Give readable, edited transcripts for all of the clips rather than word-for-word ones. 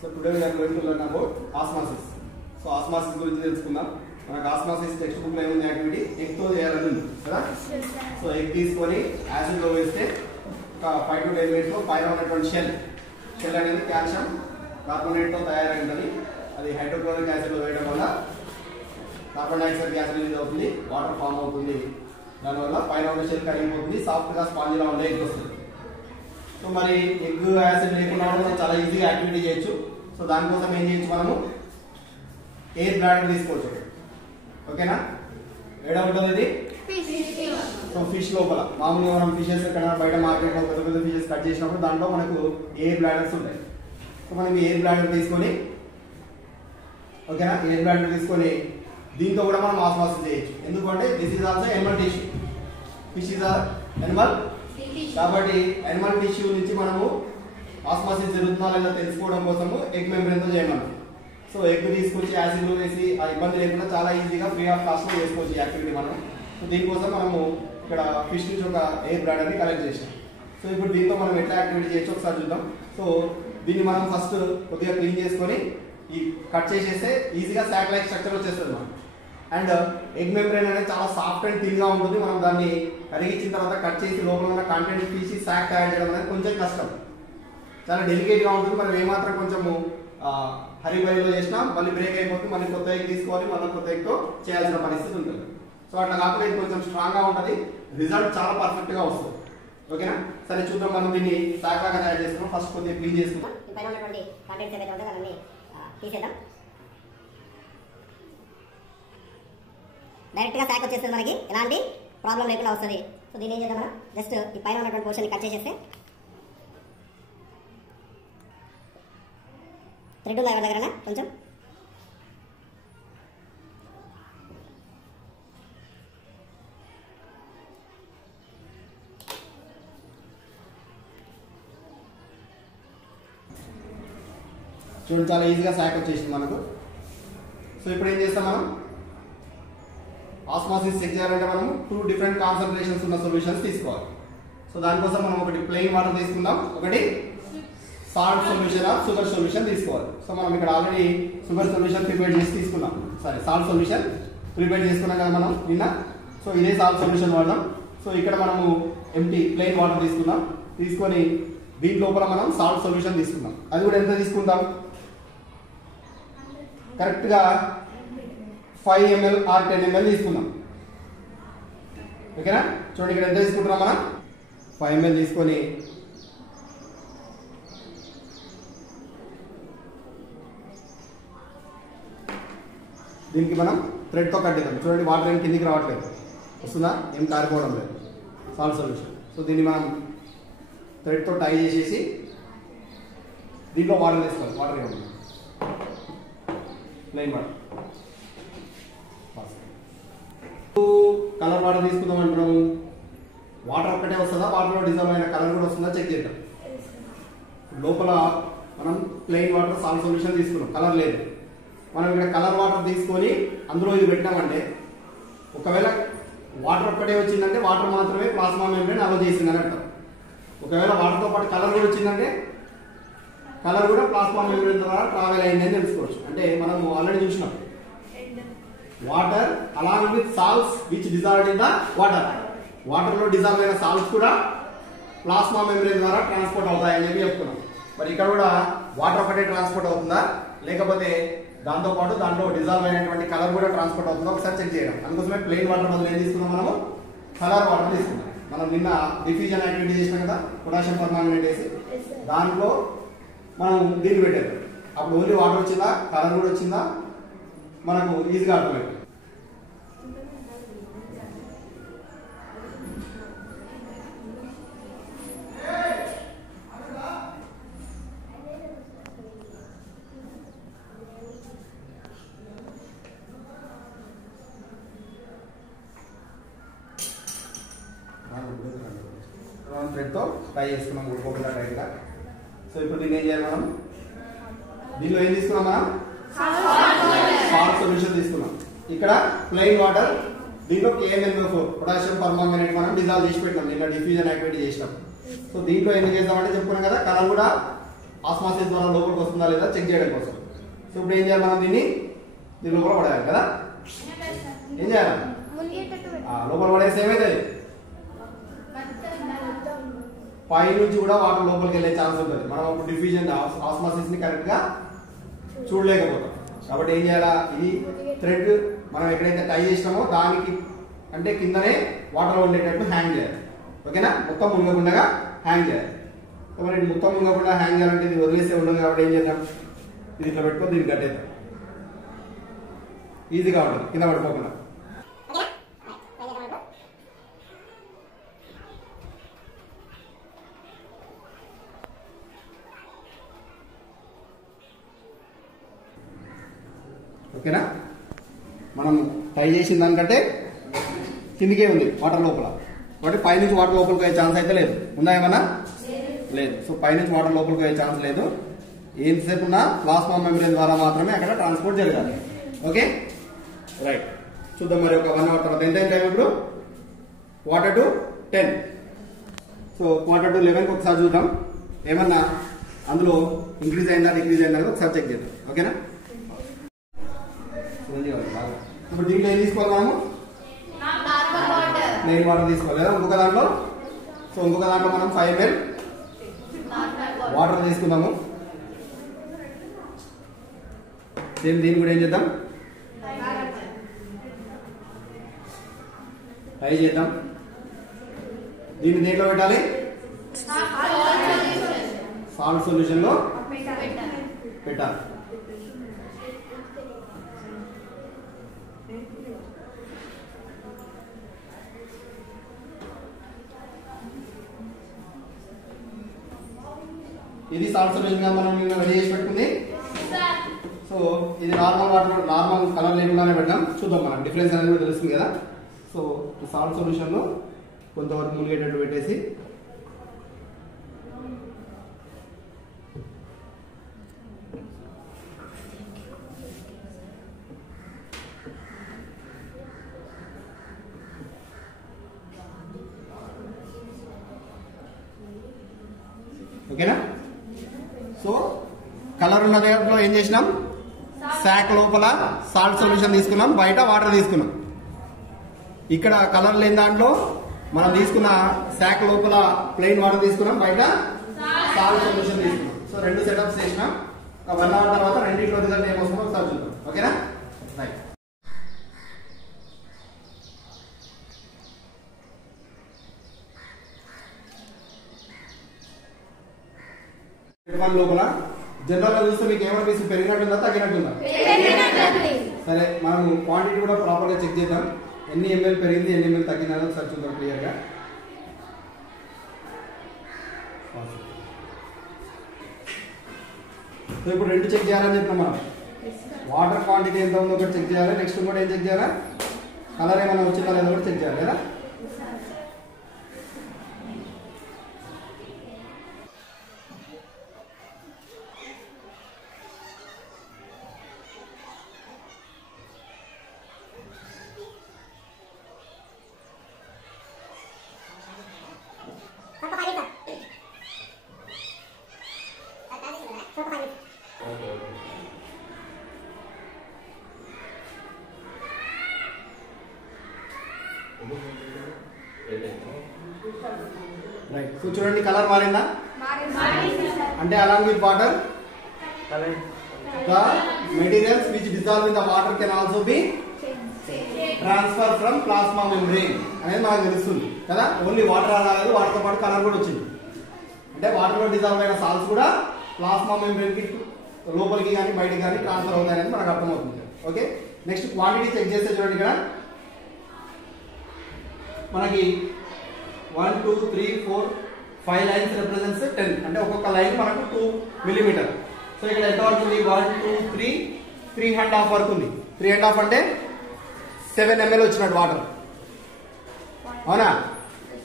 So today we are going to learn about osmosis. So osmosis గురించి తెలుసుకుందాం. మనకు osmosis text book లో ఏముంది యాక్టివిటీ ఎగ్ తో చేయాలని ఉంది కదా. సో ఎగ్ తీసుకొని యాసిడ్ లో వేస్తే ఒక 5 to 10 మినిట్స్ లో పైన ఉన్నటువంటి షెల్ అనేది కాల్షియం కార్బోనేట్ తో తయారై ఉంటుంది. అది హైడ్రోక్లోరిక్ యాసిడ్ లో వేయడం వల్ల కార్బన్ డైఆక్సైడ్ గ్యాస్ రిలీజ్ అవుతుంది, వాటర్ ఫామ్ అవుతుంది. దానివల్ల పైన ఉన్న షెల్ కరిగిపోతుంది, సాఫ్ట్ గా స్పాంజ్ లా ఉండే ఎగ్ వస్తుంది. సో మరి ఎగ్ యాసిడ్ లేకుండా మనం చాలా ఈజీగా యాక్టివిటీ చేయొచ్చు. సో దానికోసం ఏం చేయొచ్చు, మనము ఎయిర్ బ్లాడర్ తీసుకోవచ్చు. ఓకేనా, ఏడా ఉంటుంది ఇది? సో ఫిష్ లోపల మామూలుగా మనం ఫిషెస్ ఎక్కడ బయట మార్కెట్ లో పెద్ద పెద్ద ఫిషెస్ కట్ చేసినప్పుడు దాంట్లో మనకు ఎయిర్ బ్లాడర్స్ ఉంటాయి. సో మనం ఎయిర్ బ్లాడర్ తీసుకొని, ఓకేనా, ఎయిర్ బ్లాడర్ తీసుకొని దీంతో కూడా మనం ఆస్మాసిస్ చేయొచ్చు. ఎందుకంటే this is also Animal tissue, fish is Animal. కాబట్టి ఎనిమల్ టిష్యూ నుంచి మనము ఆస్మాసిస్ జరుగుతుందా లేదా తెలుసుకోవడం కోసము ఎగ్ మెంబ్రేన్ తో చేయమన్నాం. సో ఎగ్ తీసుకొచ్చి యాసిడ్ లో వేసి ఆ ఇబ్బంది లేకుండా చాలా ఈజీగా ఫ్రీ ఆఫ్ కాస్ట్ లో చేసుకోవచ్చు ఈ యాక్టివిటీ మనం. సో దీనికోసం మనము ఇక్కడ ఫిష్ నుంచి ఒక ఎయిర్ బ్లాడర్ ని కలెక్ట్ చేసాం. సో ఇప్పుడు దీంతో మనం ఎట్లా యాక్టివిటీ చేయొచ్చు ఒకసారి చూద్దాం. సో దీన్ని మనం ఫస్ట్ కొద్దిగా క్లీన్ చేసుకొని ఈ కట్ చేసేస్తే ఈజీగా సాక్ లైక్ స్ట్రక్చర్ వచ్చేస్తుంది మనం. అండ్ ఎగ్ మెంబ్రేన్ అనేది చాలా సాఫ్ట్ అండ్ థిన్ గా ఉంటుంది. మనం దాన్ని కరిగించిన తర్వాత కట్ చేసి లోపల ఉన్న కంటెంట్ తీసి సాక్ తయారు చేయడం అనేది కొంచెం కష్టం, చాలా డెలికేట్ గా ఉంటుంది. మనం ఏమాత్రం కొంచెము హరిబరిలో చేసినా మళ్ళీ బ్రేక్ అయిపోతుంది, మళ్ళీ కొత్త ఎగ్ తీసుకోవాలి, మళ్ళీ కొత్త ఎగ్ తో చేయాల్సిన పరిస్థితి ఉంటుంది. సో అట్లా కాకుండా ఇది కొంచెం స్ట్రాంగ్ గా ఉంటుంది, రిజల్ట్ చాలా పర్ఫెక్ట్ గా వస్తుంది. ఓకేనా, సరే చూద్దాం. మనం దీన్ని సాక్ లాగా తయారు చేసుకున్నాం. ఫస్ట్ కొద్దిగా క్లీన్ చేసుకుందాం. డైరెక్ట్ గా సాక్ వచ్చేస్తుంది, మనకి ఎలాంటి ప్రాబ్లం లేకుండా వస్తుంది. సో దీన్ని ఏం చేద్దాం, మనం జస్ట్ ఈ పైన ఉన్నటువంటి పోర్షన్ కట్ చేసేస్తే థ్రెడ్ ఉంది దగ్గర కొంచెం చూడండి, చాలా ఈజీగా సాక్ వచ్చేసింది మనకు. సో ఇప్పుడు ఏం చేస్తాం, మనం ఆస్మాసిస్ చెక్ చేయాలంటే మనము 2 డిఫరెంట్ కాన్సంట్రేషన్స్ ఉన్న సొల్యూషన్స్ తీసుకోవాలి. సో దానికోసం మనం ఒకటి ప్లెయిన్ వాటర్ తీసుకుందాం, ఒకటి salt solution or sugar solution తీసుకోవాలి. సో మనం ఇక్కడ ఆల్రెడీ షుగర్ సొల్యూషన్ ప్రిపేర్ చేసి తీసుకున్నాం, సారీ సాల్ట్ సొల్యూషన్ ప్రిపేర్ చేసుకున్నాం కదా మనం నిన్న. సో ఇదే సాల్ట్ సొల్యూషన్ వాడదాం. సో ఇక్కడ మనము ఎంటీ ప్లెయిన్ వాటర్ తీసుకుందాం, తీసుకొని దీని లోపల మనం సాల్ట్ సొల్యూషన్ తీసుకుందాం. అది కూడా ఎంత తీసుకుందాం, కరెక్ట్గా 5 ml ఆర్ 10 ml తీసుకుందాం. ఓకేనా, చూడండి ఇక్కడ ఎంత తీసుకుంటున్నాం మనం, 5 ml తీసుకొని దీనికి మనం థ్రెడ్ తో కట్ చేద్దాం. చూడండి, వాటర్ ఏం కిందికి రావట్లేదు, వస్తుందా, ఏం కారిపోవడం లేదు, సాల్ట్ సొల్యూషన్. సో దీన్ని మనం థ్రెడ్ తో టై చేసేసి దీంట్లో వాటర్ తీసుకోవాలి. వాటర్ ఇవ్వండి, ప్లెయిన్ వాటర్. కలర్ వాటర్ తీసుకుందాం అంటున్నాము. వాటర్ ఒక్కటే వస్తుందా, వాటర్లో డిజాల్వ్ అయిన కలర్ కూడా వస్తుందా చెక్ చేద్దాం. లోపల మనం ప్లెయిన్ వాటర్ సాల్ట్ సొల్యూషన్ తీసుకున్నాం, కలర్ లేదు. మనం ఇక్కడ కలర్ వాటర్ తీసుకొని అందులో ఇది పెట్టామంటే ఒకవేళ వాటర్ ఒక్కటే వచ్చిందంటే వాటర్ మాత్రమే ప్లాస్మా మెంబ్రేన్ అలో చేసిందని అర్థం. ఒకవేళ వాటర్తో పాటు కలర్ కూడా వచ్చిందంటే కలర్ కూడా ప్లాస్మా మెంబ్రేన్ ద్వారా ట్రావెల్ అయిందని తెలుసుకోవచ్చు. అంటే మనం ఆల్రెడీ చూసినాం, water along with salts which dissolved in the water. Water లో డిజాల్వ్ అయిన సాల్ట్స్ కూడా ప్లాస్మా మెంబ్రేన్ ద్వారా ట్రాన్స్పోర్ట్ అవుతాయని చెప్పి చెప్తున్నాం. మరి ఇక్కడ కూడా వాటర్ ఒకటే ట్రాన్స్పోర్ట్ అవుతుందా, లేకపోతే దాంతో పాటు దాంట్లో డిజాల్వ్ అయినటువంటి కలర్ కూడా ట్రాన్స్పోర్ట్ అవుతుందో ఒకసారి చెక్ చేయడం. అందుకోసమే ప్లెయిన్ వాటర్ బదులు ఏం తీసుకున్నాం, మనము కలర్ వాటర్ తీసుకున్నాం. మనం నిన్న డిఫ్యూజన్ యాక్టివిటీ చేసినాం కదా, పొటాషియం పర్మాంగనేట్ వేసి దాంట్లో మనం దీన్ని పెట్టారు. అప్పుడు ఓన్లీ వాటర్ వచ్చిందా, కలర్ కూడా వచ్చిందా, మనకు ఈజీగా అర్థమైంది. థ్రెడ్ తో ట్రై చేసుకున్నాం ఒక్కొక్కటి టైట్గా. సో ఇప్పుడు దీన్ని ఏం చేయాలి, మనం దీనిలో ఏం తీసుకున్నాం, మనం సాల్ట్ సొల్యూషన్ తీసుకున్నాం. ఇక్కడ ప్లెయిన్ వాటర్, దీంట్లో KMnO4 పొటాషియం పర్మాంగనేట్ మనం డిజాల్వ్ చేసి పెట్టినాం నిన్న డిఫ్యూజన్ యాక్టివిటీ చేసినాం. సో దీంట్లో ఏం చేద్దామంటే చెప్పుకున్నాం కదా, కలర్ కూడా ఆస్మాసిస్ ద్వారా లోపలికి వస్తుందా లేదా చెక్ చేయడం కోసం. సో ఇప్పుడు ఏం చేయాలి, మనం దీని లోపల పడేయాలి కదా. ఏం చేయాలి, లోపల పడేసి ఏమైతుంది, పై నుంచి కూడా వాటర్ లోపలికి వెళ్ళే ఛాన్స్ ఉంటుంది. మనం అప్పుడు డిఫ్యూజన్ ఆస్మాసిస్ ని కరెక్ట్ గా చూడలేకపోతాం. కాబట్టి ఏం చేయాలా, ఇది థ్రెడ్ మనం ఎక్కడైతే టై చేసినామో దానికి అంటే కిందనే వాటర్ ఉండేటట్టు హ్యాంగ్ చేయాలి. ఓకేనా, మొత్తం మునగకుండా హ్యాంగ్ చేయాలి. మరి మొత్తం మునగకుండా హ్యాంగ్ చేయాలంటే ఇది వదిలేసే ఉండదు. కాబట్టి ఏం చేద్దాం, ఇది ఇట్లా పెట్టుకొని దీన్ని కట్టేద్దాం. ఈజీగా ఉంటుంది కింద పడిపోకుండా. ఓకేనా, మనం టై చేసిన దానికంటే కిందికే ఉంది వాటర్ లోపల. కాబట్టి పైనుంచి వాటర్ లోపలికి పోయే ఛాన్స్ అయితే లేదు. ఉందా ఏమన్నా, లేదు. సో పైనుంచి వాటర్ లోపలికి పోయే ఛాన్స్ లేదు. ఎంతసేపు ఉన్నా ప్లాస్మా మెంబ్రేన్ ద్వారా మాత్రమే అక్కడ ట్రాన్స్పోర్ట్ జరగాలి. Okay right. చూద్దాం మరి ఒక 1 అవర్ తర్వాత ఎంత టైం ఇప్పుడు, 1 to 10. సో 1 to 11 ఒకసారి చూద్దాం, ఏమన్నా అందులో ఇంక్రీజ్ అయిందా డిక్రీజ్ అయిందా ఒకసారి చెక్ చేద్దాం. ఓకేనా, ఇప్పుడు దీంట్లో ఏం తీసుకోవాలి, నెయిల్ వాటర్ తీసుకోవాలి కదా ఇంకొక దాంట్లో. సో ఇంకొక దాంట్లో మనం 5 ml వాటర్ తీసుకుందాము. సేమ్ దీన్ని కూడా ఏం చేద్దాం, ట్రై చేద్దాం. దీన్ని దేంట్లో పెట్టాలి, సాల్ట్ సొల్యూషన్ లో పెట్టాలి. ఇది సాల్ట్ సొల్యూషన్ గా మనం నిన్న రెడీ చేసి పెట్టుకుంది. సో ఇది నార్మల్ వాటర్, నార్మల్ కలర్ లేకుండానే పెట్టాం. చూద్దాం మనం డిఫరెన్స్ అనేది కూడా తెలుస్తుంది కదా. సో ఈ సాల్ట్ సొల్యూషన్ లో కొంతవరకు మునిగేటట్టు పెట్టేసి ఓకేనా. సో కలర్ ఉన్న దాంట్లో ఏం చేసినాం, శాక్ లోపల సాల్ట్ సొల్యూషన్ తీసుకున్నాం, బయట వాటర్ తీసుకున్నాం. ఇక్కడ కలర్ లేని దాంట్లో మనం తీసుకున్న శాక్ లోపల ప్లెయిన్ వాటర్ తీసుకున్నాం, బయట సాల్ట్ సొల్యూషన్ తీసుకున్నాం. సో 2 సెటప్స్ చేసినాం. 1 అవర్ తర్వాత రెండింటిలో రిజల్ట్ ఏమొస్తుందో ఒకసారి చూద్దాం. ఓకేనా రైట్. లోపల జనరల్ గా చూస్తే మీకు ఏమనిపిస్తుంది, పెరిగినట్టుందా తగ్గినట్టుందా? సరే మనం క్వాంటిటీ కూడా ప్రాపర్ గా చెక్ చేద్దాం. ఎన్ని ఎంఎల్ పెరిగింది, ఎన్ని ఎంఎల్ తగ్గిందని ఒకసారి చూద్దాం క్లియర్ గా. సో ఇప్పుడు 2 చెక్ చేయాలని చెప్పినాం మనం. వాటర్ క్వాంటిటీ ఎంత ఉందో ఒకటి చెక్ చేయాలి, నెక్స్ట్ కూడా ఏం చెక్ చేయాలా, కలర్ ఏమైనా వచ్చిందా లేదా కూడా చెక్ చేయాలి కదా. రైట్. సో చూడండి కలర్ మారిందా, అంటే along with water the materials which dissolve in the water can also be transfer from plasma membrane అనేది మనకు తెలుస్తుంది కదా. ఓన్లీ వాటర్ రాలేదు, వాటర్తో పాటు కలర్ కూడా వచ్చింది. అంటే వాటర్ లో డిజాల్వ్ అయిన సాల్ట్స్ కూడా ప్లాస్మా మెంబ్రేన్ కి లోపలికి కానీ బయటికి కానీ ట్రాన్స్ఫర్ అవుతాయనేది మనకు అర్థమవుతుంది. ఓకే నెక్స్ట్ క్వాంటిటీ చెక్ చేస్తే చూడండి, ఇక్కడ మనకి 1 2 3 4 5 లైన్స్ రిప్రజెంట్స్ 10, అంటే ఒక్కొక్క లైన్ మనకు 2 మిల్లీమీటర్. సో ఇక్కడ ఎంత వరకు ఉంది, 1 2 3 3.5 వరకు ఉంది. 3.5 అంటే 7 ml వచ్చినట్టు వాటర్. అవునా,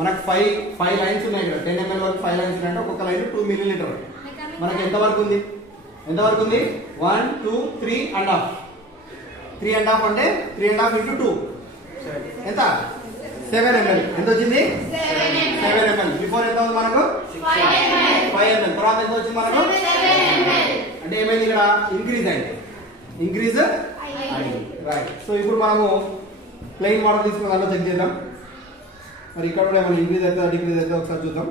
మనకు 5 లైన్స్ ఉన్నాయి ఇక్కడ. 10 ml వరకు 5 లైన్స్ ఉన్నాయంటే ఒక్కొక్క లైన్ 2 మిల్లీలీటర్. మనకి ఎంత వరకు ఉంది, 1 2 3.5. 3.5 అంటే 3.5 into 2 ఎంత, 7 ml. ఎంత వచ్చింది, 7 ml. బిఫోర్ ఎంత ఉంది మనకు, 5 ml. తర్వాత ఎంత వచ్చింది మనకు, అంటే ఏమైంది ఇక్కడ ఇంక్రీజ్ అయింది, ఇంక్రీజ్ రైట్. సో ఇప్పుడు మనము ప్లెయిన్ వాటర్ తీసుకున్న దాంట్లో చెక్ చేద్దాం. మరి ఇక్కడ కూడా ఏమైనా ఇంక్రీజ్ అవుతుందా డిక్రీజ్ అవుతుందా ఒకసారి చూద్దాం.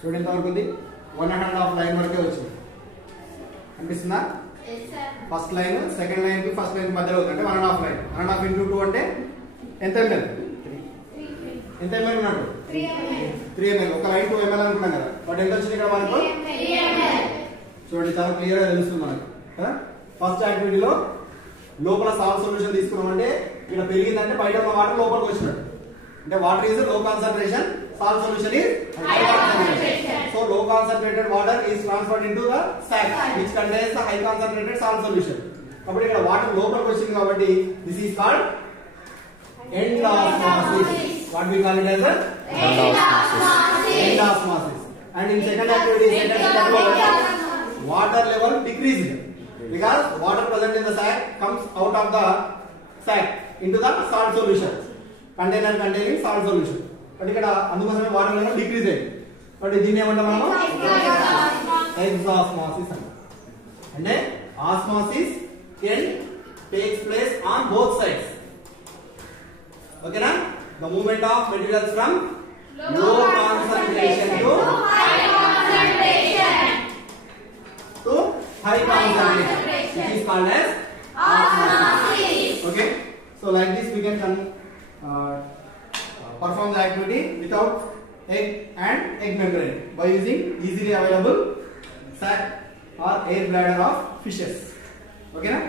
చూడండి ఎంతవరకు ఉంది, 1.5 లైన్ వరకే వచ్చింది. అనిపిస్తుందా? ఫస్ట్ లైన్ సెకండ్ లైన్ కి ఫస్ట్ లైన్ మధ్యలో అవుతుంది అంటే 1.5 లైన్. 1.5 into 2 అంటే ఎంత ml? ఎంత ml ఉన్నట్టు 3 ml. ఒక లైన్ 2 ml అనుకున్నాం కదా, బట్ ఎంత వచ్చింది ఇక్కడ మనకు 3 ml. చూడండి చాలా క్లియర్ గా తెలుస్తుంది మనకు కదా. ఫస్ట్ యాక్టివిటీలో లోపల సాల్ట్ సొల్యూషన్ తీసుకున్నాం అంటే ఇక్కడ పెరిగిందంటే బయట ఉన్న వాటర్ లోపలికి వచ్చినట్టు, అంటే water is low concentration, salt solution is high concentration. So low concentrated water is transferred into the sac which contains the high concentrated salt solution. కాబట్టి ఇక్కడ వాటర్ లోపలికి వచ్చింది కాబట్టి this is called end osmosis. What we call it as end osmosis. And in second activity, second step lo water level decreased because water present in the sac comes out of the sac into the salt solution, container containing salt solution. But ఇక్కడ అందుకోసమే water level decrease అయ్యింది. But దీన్ని ఏమంటాం మనం exosmosis అంటాం. అంటే osmosis can takes place on both sides. ఓకేనా? The movement of materials from low concentration to high concentration. It is called as osmosis. Okay? So like this we can perform the activity without egg and egg membrane by using easily available sac or air bladder of fishes. Okay na?